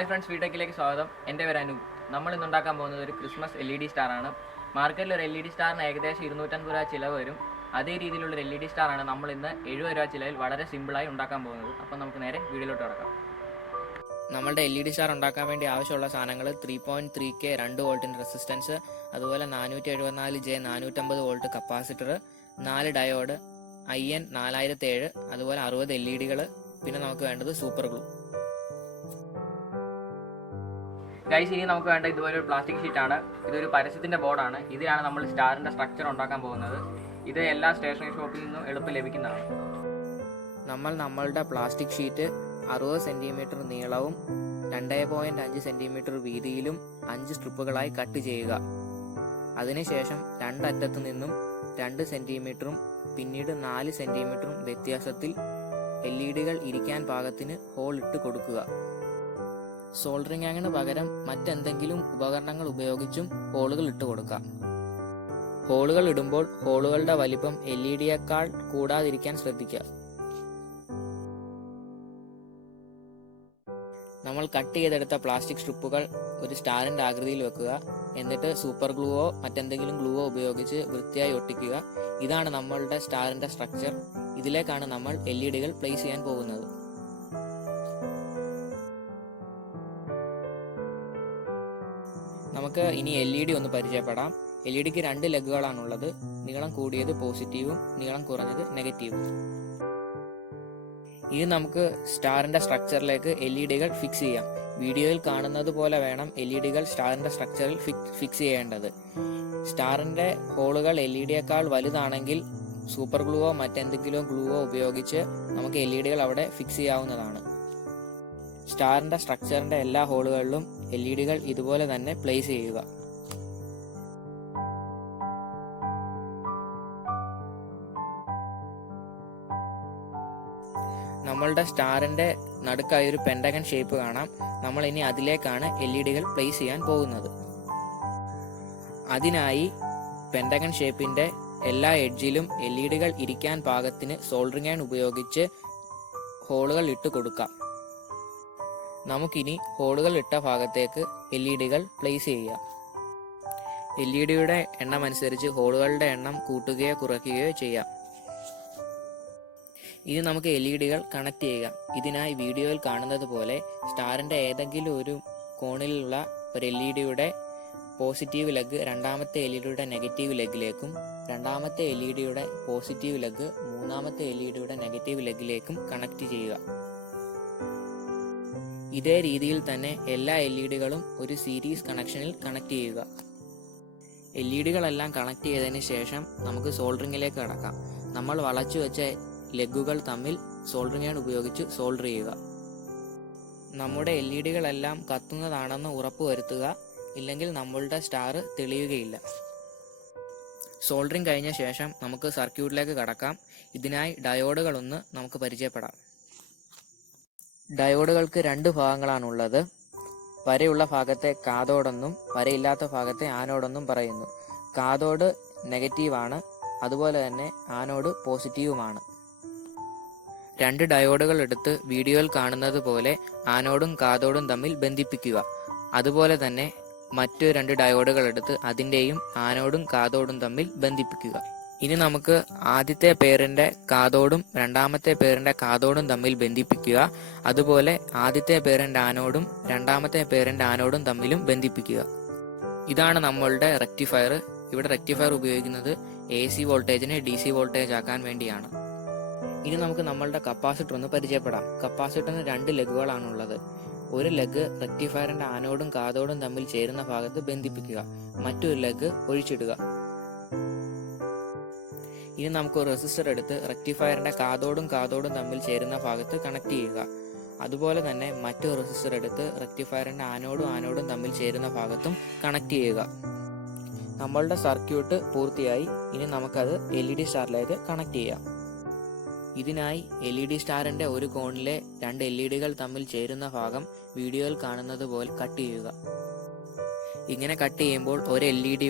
Hi friends, വീട്ടിലേക്ക് സ്വാഗതം. എൻ്റെ പേര് അനു. നമ്മൾ ഇന്ന് ഉണ്ടാക്കാൻ പോകുന്നത് ഒരു ക്രിസ്മസ് LED സ്റ്റാറാണ്. മാർക്കറ്റിൽ ഒരു LED സ്റ്റാറിന് ഏകദേശം 250 രൂപ ചിലവ് വരും. അതേ രീതിയിലുള്ളൊരു LED സ്റ്റാറാണ് നമ്മൾ ഇന്ന് 70 രൂപ ചിലവിൽ വളരെ സിമ്പിളായി ഉണ്ടാക്കാൻ പോകുന്നത്. അപ്പം നമുക്ക് നേരെ വീഡിയോയിലോട്ട് കിടക്കാം. നമ്മളുടെ LED സ്റ്റാർ ഉണ്ടാക്കാൻ വേണ്ടി ആവശ്യമുള്ള സാധനങ്ങൾ 3.3K 2 വോൾട്ടിൻ്റെ റെസിസ്റ്റൻസ്, അതുപോലെ 474J 450 volt capacitor, 4 diode, IN 4007, അതുപോലെ 60 LED, പിന്നെ നമുക്ക് വേണ്ടത് സൂപ്പർ ഗ്ലൂ. ഗൈസ്, ഇനി നമുക്ക് വേണ്ട ഇതുപോലെ ഒരു പ്ലാസ്റ്റിക് ഷീറ്റാണ്. ഇതൊരു പരസ്യത്തിൻ്റെ ബോർഡാണ്. ഇതിലാണ് നമ്മൾ സ്റ്റാറിൻ്റെ സ്ട്രക്ചർ ഉണ്ടാക്കാൻ പോകുന്നത്. ഇത് എല്ലാ സ്റ്റേഷനറി ഷോപ്പിൽ നിന്നും എളുപ്പം ലഭിക്കുന്നതാണ്. നമ്മളുടെ പ്ലാസ്റ്റിക് ഷീറ്റ് 60 സെൻറ്റിമീറ്റർ നീളവും 2.5 സെൻറ്റിമീറ്റർ വീതിയിലും 5 സ്ട്രിപ്പുകളായി കട്ട് ചെയ്യുക. അതിനുശേഷം രണ്ടറ്റത്തു നിന്നും 2 സെൻറ്റിമീറ്ററും പിന്നീട് 4 സെൻറ്റിമീറ്ററും വ്യത്യാസത്തിൽ LED ഇരിക്കാൻ പാകത്തിന് ഹോൾ ഇട്ട് കൊടുക്കുക. സോൾഡറിംഗ് ആങ്ങിന് പകരം മറ്റെന്തെങ്കിലും ഉപകരണങ്ങൾ ഉപയോഗിച്ചും ഹോളുകൾ ഇട്ട് കൊടുക്കാം. ഹോളുകൾ ഇടുമ്പോൾ ഹോളുകളുടെ വലിപ്പം LED കൂടാതിരിക്കാൻ ശ്രദ്ധിക്കുക. നമ്മൾ കട്ട് ചെയ്തെടുത്ത പ്ലാസ്റ്റിക് സ്ട്രിപ്പുകൾ ഒരു സ്റ്റാറിന്റെ ആകൃതിയിൽ വെക്കുക. എന്നിട്ട് സൂപ്പർ ഗ്ലൂവോ മറ്റെന്തെങ്കിലും ഗ്ലൂവോ ഉപയോഗിച്ച് വൃത്തിയായി ഒട്ടിക്കുക. ഇതാണ് നമ്മളുടെ സ്റ്റാറിന്റെ സ്ട്രക്ചർ. ഇതിലേക്കാണ് നമ്മൾ LED പ്ലേസ് ചെയ്യാൻ പോകുന്നത്. നമുക്ക് ഇനി LED ഒന്ന് പരിചയപ്പെടാം. LEDക്ക് 2 ലെഗുകളാണുള്ളത്. നീളം കൂടിയത് പോസിറ്റീവും നീളം കുറഞ്ഞത് നെഗറ്റീവും. ഇത് നമുക്ക് സ്റ്റാറിന്റെ സ്ട്രക്ചറിലേക്ക് LED ഫിക്സ് ചെയ്യാം. വീഡിയോയിൽ കാണുന്നത് പോലെ വേണം LED സ്റ്റാറിന്റെ സ്ട്രക്ചറിൽ ഫിക്സ് ചെയ്യേണ്ടത്. സ്റ്റാറിന്റെ ഹോളുകൾ LED വലുതാണെങ്കിൽ സൂപ്പർ ഗ്ലൂവോ മറ്റെന്തെങ്കിലും ഗ്ലൂവോ ഉപയോഗിച്ച് നമുക്ക് LED അവിടെ ഫിക്സ് ചെയ്യാവുന്നതാണ്. സ്റ്റാറിന്റെ സ്ട്രക്ചറിന്റെ എല്ലാ ഹോളുകളിലും LED ഇതുപോലെ തന്നെ പ്ലേസ് ചെയ്യുക. നമ്മളുടെ സ്റ്റാറിന്റെ നടുക്കായി ഒരു പെന്റഗൺ ഷേപ്പ് കാണാം. നമ്മൾ ഇനി അതിലേക്കാണ് LED പ്ലേസ് ചെയ്യാൻ പോകുന്നത്. അതിനായി പെന്റഗൺ ഷേപ്പിന്റെ എല്ലാ എഡ്ജിലും LED ഇരിക്കാൻ പാകത്തിന് സോൾഡറിംഗ് അയൺ ഉപയോഗിച്ച് ഹോളുകൾ ഇട്ട് കൊടുക്കാം. നമുക്കിനി ഹോളുകൾ ഇട്ട ഭാഗത്തേക്ക് LED പ്ലേസ് ചെയ്യാം. LED എണ്ണം അനുസരിച്ച് ഹോളുകളുടെ എണ്ണം കൂട്ടുകയോ കുറയ്ക്കുകയോ ചെയ്യാം. ഇനി നമുക്ക് LED കണക്ട് ചെയ്യാം. ഇതിനായി വീഡിയോയിൽ കാണുന്നത് പോലെ സ്റ്റാറിന്റെ ഏതെങ്കിലും ഒരു കോണിലുള്ള ഒരു LED പോസിറ്റീവ് ലെഗ് രണ്ടാമത്തെ LED നെഗറ്റീവ് ലെഗിലേക്കും രണ്ടാമത്തെ LED പോസിറ്റീവ് ലെഗ് മൂന്നാമത്തെ LED നെഗറ്റീവ് ലെഗിലേക്കും കണക്ട് ചെയ്യുക. ഇതേ രീതിയിൽ തന്നെ എല്ലാ LED ഒരു സീരീസ് കണക്ഷനിൽ കണക്ട് ചെയ്യുക. LED കണക്ട് ചെയ്തതിന് ശേഷം നമുക്ക് സോൾഡറിംഗിലേക്ക് കടക്കാം. നമ്മൾ വളച്ചു വെച്ച ലെഗുകൾ തമ്മിൽ സോൾഡറിംഗ് അയൺ ഉപയോഗിച്ച് സോൾഡർ ചെയ്യുക. നമ്മുടെ LED കത്തുന്നതാണെന്ന് ഉറപ്പുവരുത്തുക. ഇല്ലെങ്കിൽ നമ്മളുടെ സ്റ്റാർ തെളിയുകയില്ല. സോൾഡറിംഗ് കഴിഞ്ഞ ശേഷം നമുക്ക് സർക്യൂട്ടിലേക്ക് കടക്കാം. ഇതിനായി ഡയോഡുകളൊന്ന് നമുക്ക് പരിചയപ്പെടാം. ഡയോഡുകൾക്ക് 2 ഭാഗങ്ങളാണുള്ളത്. വരയുള്ള ഭാഗത്തെ കാഥോഡെന്നും വരയില്ലാത്ത ഭാഗത്തെ ആനോഡെന്നും പറയുന്നു. കാഥോഡ് നെഗറ്റീവാണ്, അതുപോലെ തന്നെ ആനോഡ് പോസിറ്റീവുമാണ്. 2 ഡയോഡുകൾ എടുത്ത് വീഡിയോയിൽ കാണുന്നത് പോലെ ആനോഡും കാഥോഡും തമ്മിൽ ബന്ധിപ്പിക്കുക. അതുപോലെ തന്നെ മറ്റു 2 ഡയോഡുകൾ എടുത്ത് അതിൻ്റെയും ആനോഡും കാഥോഡും തമ്മിൽ ബന്ധിപ്പിക്കുക. ഇനി നമുക്ക് ആദ്യത്തെ പെയറിന്റെ കാഥോഡും രണ്ടാമത്തെ പെയറിന്റെ കാഥോഡും തമ്മിൽ ബന്ധിപ്പിക്കുക. അതുപോലെ ആദ്യത്തെ പെയറിന്റെ ആനോഡും രണ്ടാമത്തെ പെയറിന്റെ ആനോഡും തമ്മിലും ബന്ധിപ്പിക്കുക. ഇതാണ് നമ്മളുടെ റെക്ടിഫയർ. ഇവിടെ റെക്ടിഫയർ ഉപയോഗിക്കുന്നത് AC വോൾട്ടേജിനെ DC വോൾട്ടേജ് ആക്കാൻ വേണ്ടിയാണ്. ഇനി നമുക്ക് നമ്മളുടെ കപ്പാസിറ്റർ ഒന്ന് പരിചയപ്പെടാം. കപ്പാസിറ്ററിന് 2 ലെഗുകളാണുള്ളത്. ഒരു ലെഗ് റെക്ടിഫയറിന്റെ ആനോഡും കാഥോഡും തമ്മിൽ ചേരുന്ന ഭാഗത്ത് ബന്ധിപ്പിക്കുക. മറ്റൊരു ലെഗ് ഒഴിച്ചിടുക. ഇനി നമുക്ക് റെസിസ്റ്റർ എടുത്ത് റെക്ടിഫയറിന്റെ കാഥോഡും തമ്മിൽ ചേരുന്ന ഭാഗത്ത് കണക്ട് ചെയ്യുക. അതുപോലെ തന്നെ മറ്റൊരു റെസിസ്റ്റർ എടുത്ത് റെക്ടിഫയറിന്റെ ആനോഡും തമ്മിൽ ചേരുന്ന ഭാഗത്തും കണക്ട് ചെയ്യുക. നമ്മളുടെ സർക്യൂട്ട് പൂർത്തിയായി. ഇനി നമുക്കത് LED സ്റ്റാറിലേക്ക് കണക്ട് ചെയ്യാം. ഇതിനായി LED സ്റ്റാറിന്റെ ഒരു കോണിലെ 2 LED തമ്മിൽ ചേരുന്ന ഭാഗം വീഡിയോയിൽ കാണുന്നത് പോലെ കട്ട് ചെയ്യുക. ഇങ്ങനെ കട്ട് ചെയ്യുമ്പോൾ ഒരു LED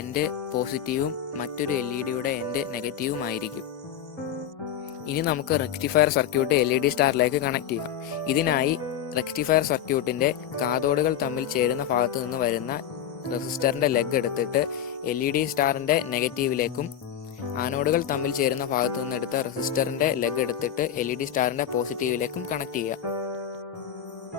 എൻഡ് പോസിറ്റീവും മറ്റൊരു LED എൻഡ് നെഗറ്റീവും ആയിരിക്കും. ഇനി നമുക്ക് റെക്ടിഫയർ സർക്യൂട്ട് LED സ്റ്റാറിലേക്ക് കണക്ട് ചെയ്യാം. ഇതിനായി റെക്ടിഫയർ സർക്യൂട്ടിൻ്റെ കാഥോഡുകൾ തമ്മിൽ ചേരുന്ന ഭാഗത്തു നിന്ന് വരുന്ന റെസിസ്റ്ററിൻ്റെ ലെഗ് എടുത്തിട്ട് LED സ്റ്റാറിൻ്റെ നെഗറ്റീവിലേക്കും ആനോഡുകൾ തമ്മിൽ ചേരുന്ന ഭാഗത്തു നിന്ന് എടുത്ത റെസിസ്റ്ററിൻ്റെ ലെഗ് എടുത്തിട്ട് LED സ്റ്റാറിൻ്റെ പോസിറ്റീവിലേക്കും കണക്ട് ചെയ്യുക.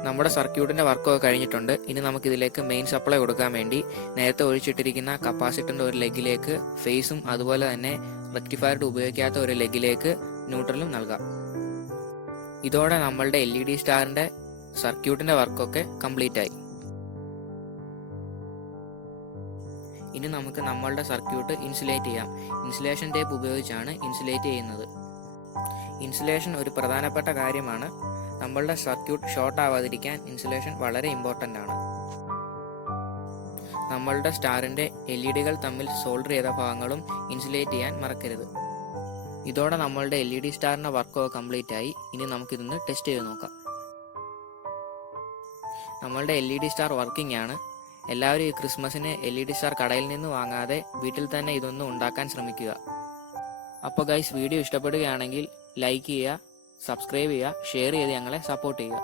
നമ്മുടെ സർക്യൂട്ടിൻ്റെ വർക്കൊക്കെ കഴിഞ്ഞിട്ടുണ്ട്. ഇനി നമുക്കിതിലേക്ക് മെയിൻ സപ്ലൈ കൊടുക്കാൻ വേണ്ടി നേരത്തെ ഒഴിച്ചിട്ടിരിക്കുന്ന കപ്പാസിറ്ററിൻ്റെ ഒരു ലെഗിലേക്ക് ഫേസും അതുപോലെ തന്നെ റെക്ടിഫയർഡ് ഉപയോഗിക്കാത്ത ഒരു ലെഗിലേക്ക് ന്യൂട്രലും നൽകാം. ഇതോടെ നമ്മളുടെ LED സ്റ്റാറിൻ്റെ സർക്യൂട്ടിൻ്റെ വർക്കൊക്കെ കംപ്ലീറ്റ് ആയി. ഇനി നമുക്ക് നമ്മളുടെ സർക്യൂട്ട് ഇൻസുലേറ്റ് ചെയ്യാം. ഇൻസുലേഷൻ ടേപ്പ് ഉപയോഗിച്ചാണ് ഇൻസുലേറ്റ് ചെയ്യുന്നത്. ഇൻസുലേഷൻ ഒരു പ്രധാനപ്പെട്ട കാര്യമാണ്. നമ്മളുടെ സർക്യൂട്ട് ഷോർട്ട് ആവാതിരിക്കാൻ ഇൻസുലേഷൻ വളരെ ഇമ്പോർട്ടൻ്റ് ആണ്. നമ്മളുടെ സ്റ്റാറിൻ്റെ LEDകൾ തമ്മിൽ സോൾഡർ ചെയ്ത ഭാഗങ്ങളും ഇൻസുലേറ്റ് ചെയ്യാൻ മറക്കരുത്. ഇതോടെ നമ്മളുടെ LED സ്റ്റാറിൻ്റെ വർക്കൊക്കെ കംപ്ലീറ്റ് ആയി. ഇനി നമുക്കിതൊന്ന് ടെസ്റ്റ് ചെയ്ത് നോക്കാം. നമ്മളുടെ LED സ്റ്റാർ വർക്കിംഗ് ആണ്. എല്ലാവരും ഈ ക്രിസ്മസിന് LED സ്റ്റാർ കടയിൽ നിന്ന് വാങ്ങാതെ വീട്ടിൽ തന്നെ ഇതൊന്ന് ഉണ്ടാക്കാൻ ശ്രമിക്കുക. അപ്പോൾ ഗൈസ്, വീഡിയോ ഇഷ്ടപ്പെടുകയാണെങ്കിൽ ലൈക്ക് ചെയ്യുക, സബ്സ്ക്രൈബ് ചെയ്യുക, ഷെയർ ചെയ്ത് ഞങ്ങളെ സപ്പോർട്ട് ചെയ്യുക.